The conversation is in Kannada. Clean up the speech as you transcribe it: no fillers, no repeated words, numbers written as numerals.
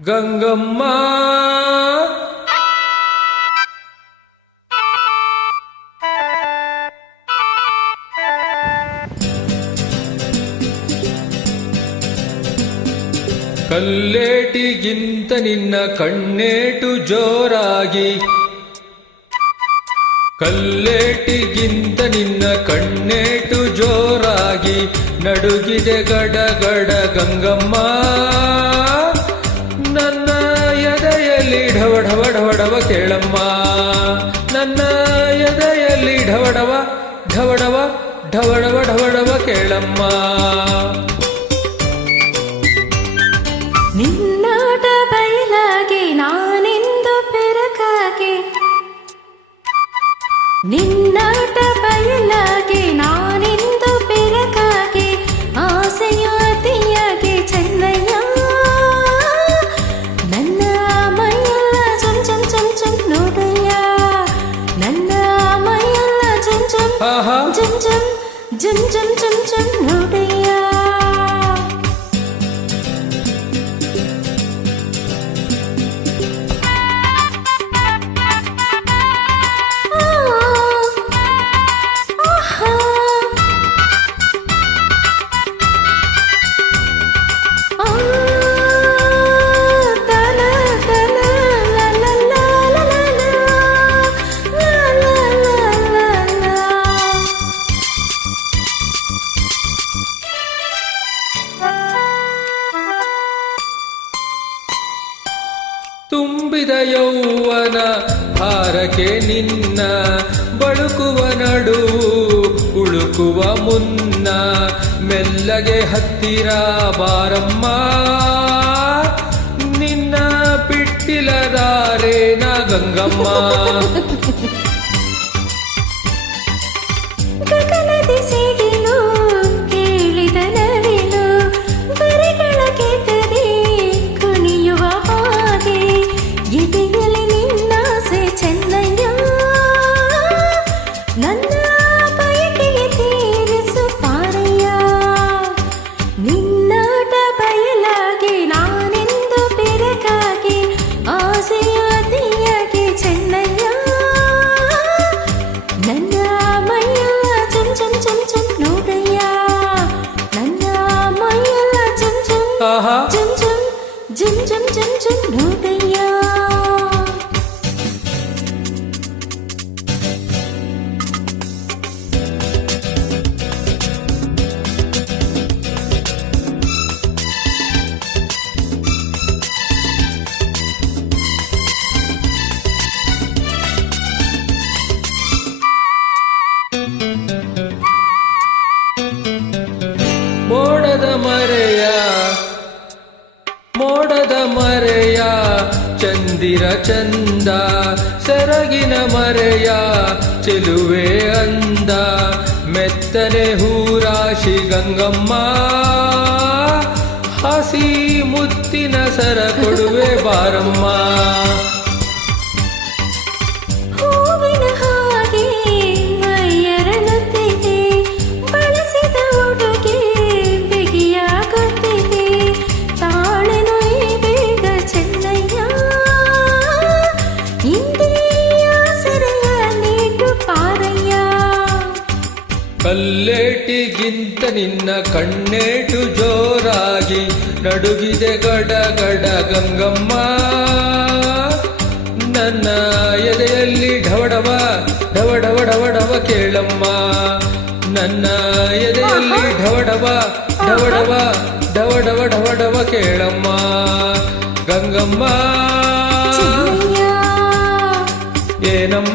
ಗಂಗಮ್ಮ ಕಲ್ಲೇಟಿಗಿಂತ ನಿನ್ನ ಕಣ್ಣೇಟು ಜೋರಾಗಿ, ಕಲ್ಲೇಟಿಗಿಂತ ನಿನ್ನ ಕಣ್ಣೇಟು ಜೋರಾಗಿ ನಡುಗಿದೆ ಗಡಗಡ ಗಂಗಮ್ಮ. ನನ್ನ ಎದೆಯಲ್ಲಿ ಢವಢವ ಢವಢವ ಕೇಳಮ್ಮ, ನನ್ನ ಎದೆಯಲ್ಲಿ ಢವಢವ ಢವಢವ ಢವಢವ ಢವಢವ ಕೇಳಮ್ಮ. ನಿನ್ನಾಟ ಬಯಲಾಗಿ ನಾನೆಂದು ಬೆರಕಾಗೆ, ನಿನ್ನಾಟ ಬಯಲಾಗಿ ನಾನೆಂದು ಬೆರಕಾಗೆ ಆಸೆಯ ಅತಿಯಾಗಿ ಚೆನ್ನಯ್ಯ. ನನ್ನ ಮೈಯೆಲ್ಲ ಚುಮ್ ಚುಮ್ ಚುಮ್ ಚುಮ್ ನೋಡಯ್ಯ, ನನ್ನ ಮೈಯೆಲ್ಲ ಚುಮ್ ಚುಮ್ ಚುಮ್ ಚುಮ್ ಚುಮ್ ಚುಮ್ ಚುಮ್ ಚುಮ್ ನೋಡಯ್ಯ. ತುಂಬಿದ ಯೌವನ ಹಾರಕೆ ನಿನ್ನ ಬಳುಕುವ ನಡುವು ಉಳುಕುವ ಮುನ್ನ ಮೆಲ್ಲಗೆ ಹತ್ತಿರ ಬಾರಮ್ಮ. ನಿನ್ನ ಬಿಟ್ಟಿಲದಾರೇನ ಗಂಗಮ್ಮ. ಗಗನದಿ ಸಿಡಿಲು ಕೇಳಿದ ನವಿಲು ಗರಿಗಳ ಕೆತ್ತದಿ ಕುಣಿಯುವ ಹಾಗೆ ಎದೆಯಲ್ಲಿ ನಿನ್ನಾಸೆ ಚೆನ್ನಯ್ಯ. ನನ್ನ ಬಯಕೆಗೆ ತೀರಿಸು ಪಾರಯ್ಯ. ನಿನ್ನಾಟ ಬಯಲಾಗಿ ನಾನೆಂದು ಬೆರಕಾಗಿ ಆಸೆಯ ಅತಿಯಾಗಿ ಚೆನ್ನಯ್ಯ. ನನ್ನ ಮೈಯೆಲ್ಲ ಚುಮ್ ಚುಮ್ ಚುಮ್ ಚುಮ್ ನೋಡಯ್ಯ, ನನ್ನ ಮೈಯೆಲ್ಲ ಚುಮ್ ಚುಮ್ ಚುಮ್ ಚುಮ್ ಚುಮ್ ಚುಮ್ ಚುಮ್ ಚುಮ್ ನೋಡಯ್ಯ. ಮೋಡದ ಮರೆಯ ಮೋಡದ ಮರೆಯ ಚಂದಿರ ಚಂದ ಸೆರಗಿನ ಮರೆಯ ಚೆಲುವೆ ಅಂದ ಮೆತ್ತನೆ ಹೂರಾಶಿ ಗಂಗಮ್ಮ. ಹಸಿ ಮುತ್ತಿನ ಸರ ಕೊಡುವೆ ಬಾರಮ್ಮ. ಹೂವಿನ ಹಾಗೆ ಮೈಯರಳುತ್ತಿದೆ ಬಳಸಿದ ಉಡುಗೆ ಬಿಗಿಯಾಗುತ್ತಿದೆ ತಾಳೆನು ಈ ಬೇಗ ಚೆನ್ನಯ್ಯ. ಇಂದಿಯ ಸೆರೆಯ ನೀಟು ಪಾರಯ್ಯ. ಕಲ್ಲೇಟಿಗಿಂತ ನಿನ್ನ ಕಣ್ಣೇಟು ಜೋರಾಗಿ ನಡುಗಿದೆ ಗಡಗಡ ಗಂಗಮ್ಮ. ನನ್ನ ಎದೆಯಲ್ಲಿ ಢವಢವ ಢವಢವ ಢವಢವ ಕೇಳಮ್ಮ, ನನ್ನ ಎದೆಯಲ್ಲಿ ಢವಢವ ಢವಢವ ಢವಢವ ಢವಢವ ಕೇಳಮ್ಮ ಗಂಗಮ್ಮ. ಚೆನ್ನಯ್ಯ ಏನಮ್ಮ